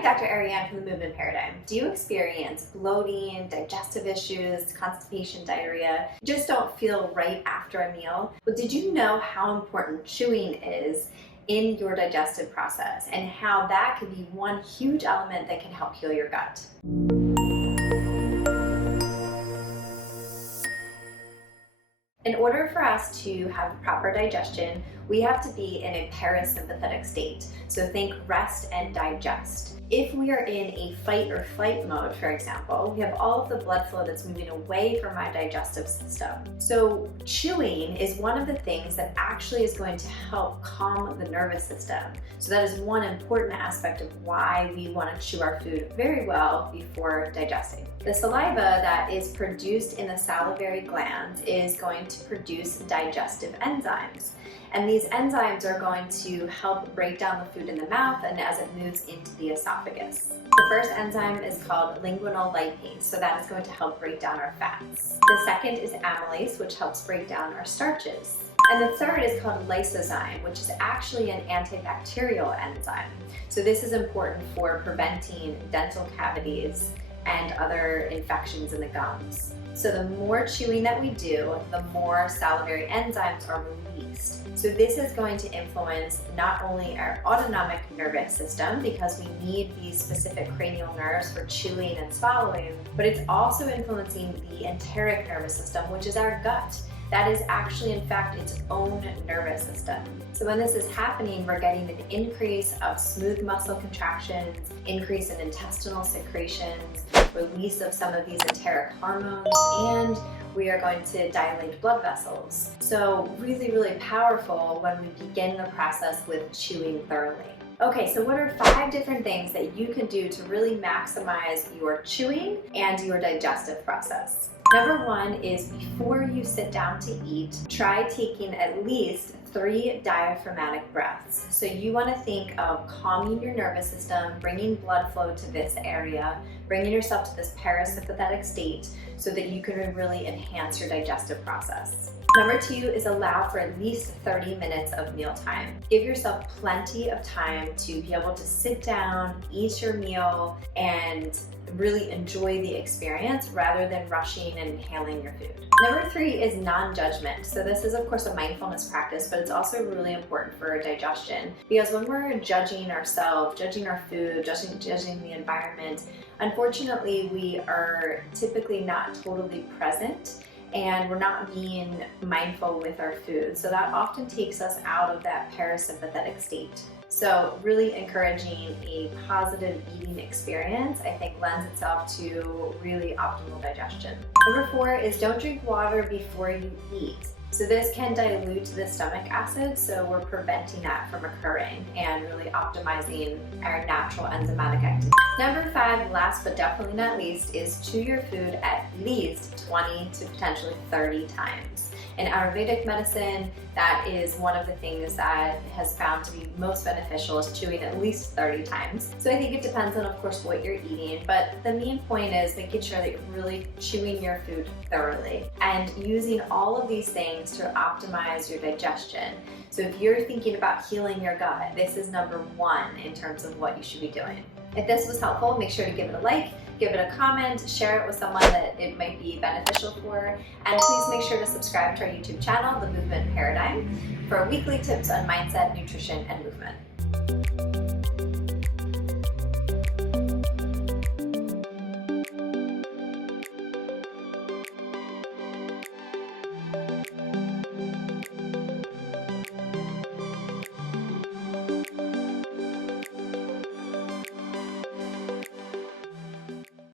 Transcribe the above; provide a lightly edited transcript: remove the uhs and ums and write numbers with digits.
Hi, Dr. Ariane from the Movement Paradigm. Do you experience bloating, digestive issues, constipation, diarrhea? You just don't feel right after a meal? Well, did you know how important chewing is in your digestive process and how that could be one huge element that can help heal your gut? In order for us to have proper digestion, we have to be in a parasympathetic state. So think rest and digest. If we are in a fight or flight mode, for example, we have all of the blood flow that's moving away from our digestive system. So chewing is one of the things that actually is going to help calm the nervous system. So that is one important aspect of why we want to chew our food very well before digesting. The saliva that is produced in the salivary glands is going to produce digestive enzymes. And these enzymes are going to help break down the food in the mouth and as it moves into the esophagus. The first enzyme is called linguinal lipase, so that is going to help break down our fats. The second is amylase, which helps break down our starches. And the third is called lysozyme, which is actually an antibacterial enzyme. So this is important for preventing dental cavities and other infections in the gums. So the more chewing that we do, the more salivary enzymes are released. So this is going to influence not only our autonomic nervous system, because we need these specific cranial nerves for chewing and swallowing, but it's also influencing the enteric nervous system, which is our gut. That is actually, in fact, its own nervous system. So when this is happening, we're getting an increase of smooth muscle contractions, increase in intestinal secretions, release of some of these enteric hormones, and we are going to dilate blood vessels. So really, really powerful when we begin the process with chewing thoroughly. Okay, so what are 5 different things that you can do to really maximize your chewing and your digestive process? Number 1 is before you sit down to eat, try taking at least 3 diaphragmatic breaths. So you want to think of calming your nervous system, bringing blood flow to this area, bringing yourself to this parasympathetic state so that you can really enhance your digestive process. Number 2 is allow for at least 30 minutes of mealtime. Give yourself plenty of time to be able to sit down, eat your meal, and really enjoy the experience rather than rushing and inhaling your food. Number 3 is non-judgment. So this is of course a mindfulness practice, but it's also really important for digestion, because when we're judging ourselves, judging our food, judging the environment, unfortunately we are typically not totally present and we're not being mindful with our food. So that often takes us out of that parasympathetic state. So really encouraging a positive eating experience, I think, lends itself to really optimal digestion. Number 4 is don't drink water before you eat. So this can dilute the stomach acid, so we're preventing that from occurring and really optimizing our natural enzymatic activity. Number 5, last but definitely not least, is chew your food at least 20 to potentially 30 times. In Ayurvedic medicine, that is one of the things that has found to be most beneficial, is chewing at least 30 times. So I think it depends on, of course, what you're eating, but the main point is making sure that you're really chewing your food thoroughly and using all of these things to optimize your digestion. So if you're thinking about healing your gut, this is number 1 in terms of what you should be doing. If this was helpful, make sure to give it a like, give it a comment, share it with someone that it might be beneficial for, and please make sure to subscribe to our YouTube channel, The Movement Paradigm, for weekly tips on mindset, nutrition, and movement.